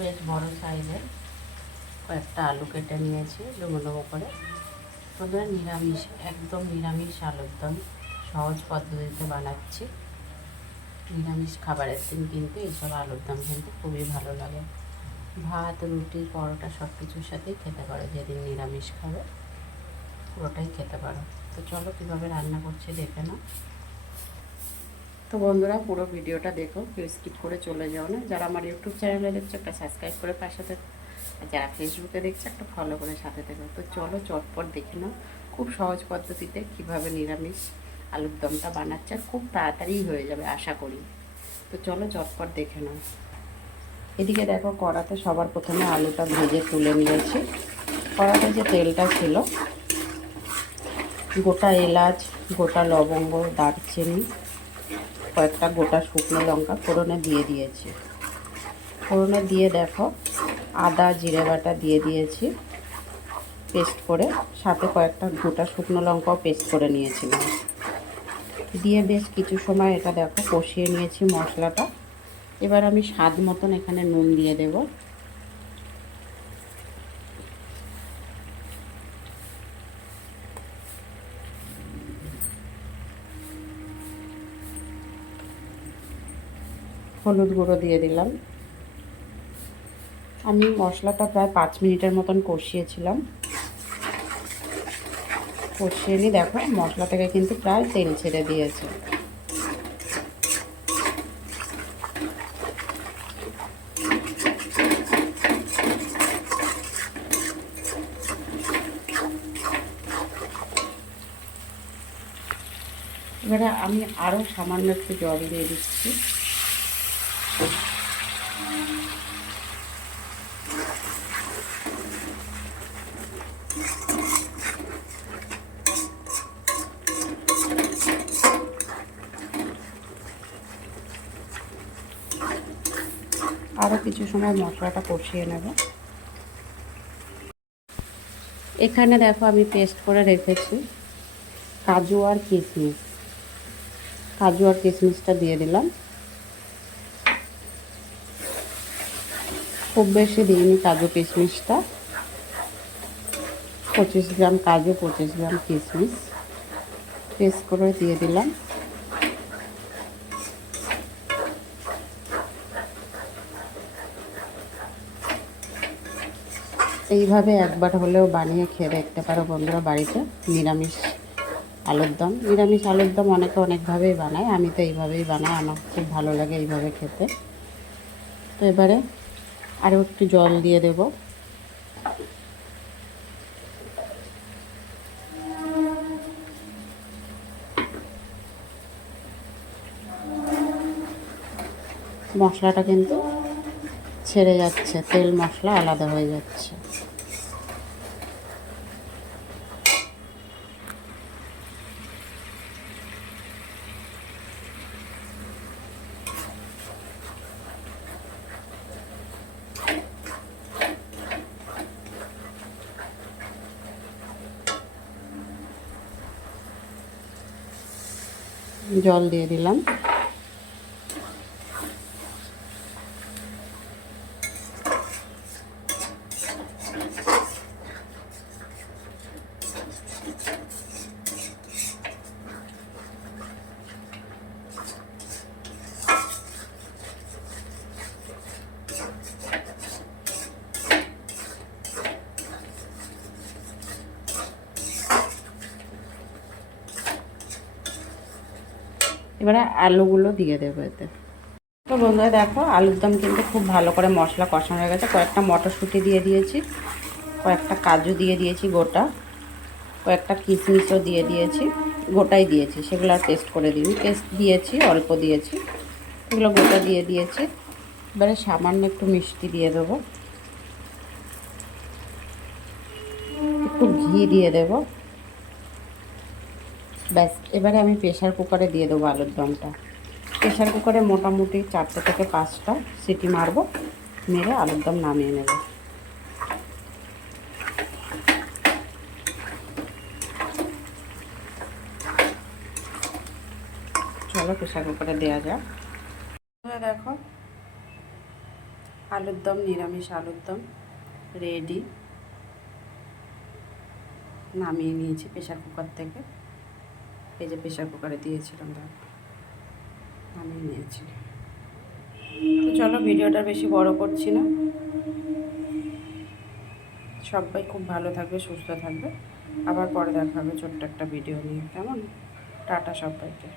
বেশ বড় সাইজের কয়েকটা আলু কেটে নিয়েছি ডুমো ডুমো করে। বন্ধুরা নিরামিষ, একদম নিরামিষ আলুর দম সহজ পদ্ধতিতে বানাচ্ছি। নিরামিষ খাবারের দিন কিন্তু এইসব আলুর দম কিন্তু খুবই ভালো লাগে। ভাত, রুটি, পরোটা সব কিছুর সাথেই খেতে পারো। যেদিন নিরামিষ খাবে পুরোটাই খেতে পারো। তো চলো কীভাবে রান্না করছি দেখে নাও। তো বন্ধুরা পুরো ভিডিওটা দেখো, কেউ স্কিপ করে চলে যাও না। যারা আমার ইউটিউব চ্যানেলে দেখছো একটা সাবস্ক্রাইব করে পাশে থেকো, আর যারা ফেসবুকে দেখছো একটা ফলো করে সাথে থেকো। তো চলো চটপট দেখে নাও খুব সহজ পদ্ধতিতে কীভাবে নিরামিষ আলুর দমটা বানাচ্ছে, আর খুব তাড়াতাড়ি হয়ে যাবে আশা করি। তো চলো চটপট দেখে নাও। এদিকে দেখো কড়াতে সবার প্রথমে আলুটা ভেজে তুলে নিয়েছি। কড়াতে যে তেলটা ছিল, গোটা এলাচ, গোটা লবঙ্গ, দারচিনি, কয়েকটা গোটা শুকনো লঙ্কা ফোড়নে দিয়ে দিয়েছি। ফোড়নে দিয়ে দেখো আদা জিরে বাটা দিয়ে দিয়েছি পেস্ট করে, সাথে কয়েকটা গোটা শুকনো লঙ্কাও পেস্ট করে নিয়েছিলাম। দিয়ে বেশ কিছু সময় এটা দেখো কষিয়ে নিয়েছি মশলাটা। এবার আমি স্বাদ মতন এখানে নুন দিয়ে দেব। হলুদ গুঁড়ো দিয়ে দিলাম। আমি মশলাটা প্রায় 5 মিনিটের মতন কষিয়েছিলাম। কষিয়ে নিয়ে দেখো মশলা থেকে কিন্তু প্রায় তেল ছেড়ে দিয়েছে। এবারে আমি আরও সামান্য একটু জল দিয়ে দিচ্ছি। আরও কিছু সময় মশলাটা কষিয়ে নেব। এখানে দেখো আমি পেস্ট করে রেখেছি কাজু আর কিশমিশ। কাজু আর কিশমিশটা দিয়ে দিলাম। খুব বেশি দিইনি কাজু কিশমিশটা। 25 গ্রাম কাজু, 25 গ্রাম কিশমিশ পেস্ট করে দিয়ে দিলাম। এইভাবে একবার হলেও বানিয়ে খেয়ে দেখতে পারো বন্ধুরা বাড়িতে নিরামিষ আলুর দম। নিরামিষ আলুর দম অনেকে অনেকভাবেই বানায়, আমি তো এইভাবেই বানাই, আমার খুব ভালো লাগে এইভাবে খেতে। তো এবারে আরও একটু জল দিয়ে দেব। মশলাটা কিন্তু ছেড়ে যাচ্ছে, তেল মশলা আলাদা হয়ে যাচ্ছে। জল দিয়ে দিলাম। এবারে আলুগুলো দিয়ে দেবো এতে। তো বন্ধুরা দেখো আলুর দম কিন্তু খুব ভালো করে মশলা কষানো হয়ে গেছে। কয়েকটা মটরশুঁটি দিয়ে দিয়েছি, কয়েকটা কাজু দিয়ে দিয়েছি গোটা, কয়েকটা কিশমিশও দিয়ে দিয়েছি, গোটাই দিয়েছি, সেগুলো আর পেস্ট করে দিইনি। পেস্ট দিয়েছি অল্প দিয়েছি, এগুলো গোটা দিয়ে দিয়েছি। এবারে সামান্য একটু মিষ্টি দিয়ে দেবো, একটু ঘি দিয়ে দেবো, ব্যাস। এবারে আমি প্রেশার কুকারে দিয়ে দেবো আলুর দমটা। প্রেশার কুকারে মোটামুটি 4 থেকে 5টা সিটি মারবো, মেরে আলুর দম নামিয়ে নেব। চলো প্রেশার কুকারে দেওয়া যাক। দেখো আলুর দম, নিরামিষ আলুর দম রেডি। নামিয়ে নিয়েছি প্রেশার কুকার থেকে। এই যে প্রেশার কুকারে দিয়েছিলাম, নামিয়ে নিয়েছি। তো চলো, ভিডিওটা বেশি বড় করছি না। সবাই খুব ভালো থাকবে, সুস্থ থাকবে। আবার পরে দেখা হবে ছোট্ট একটা ভিডিও নিয়ে, কেমন? টাটা সবাইকে।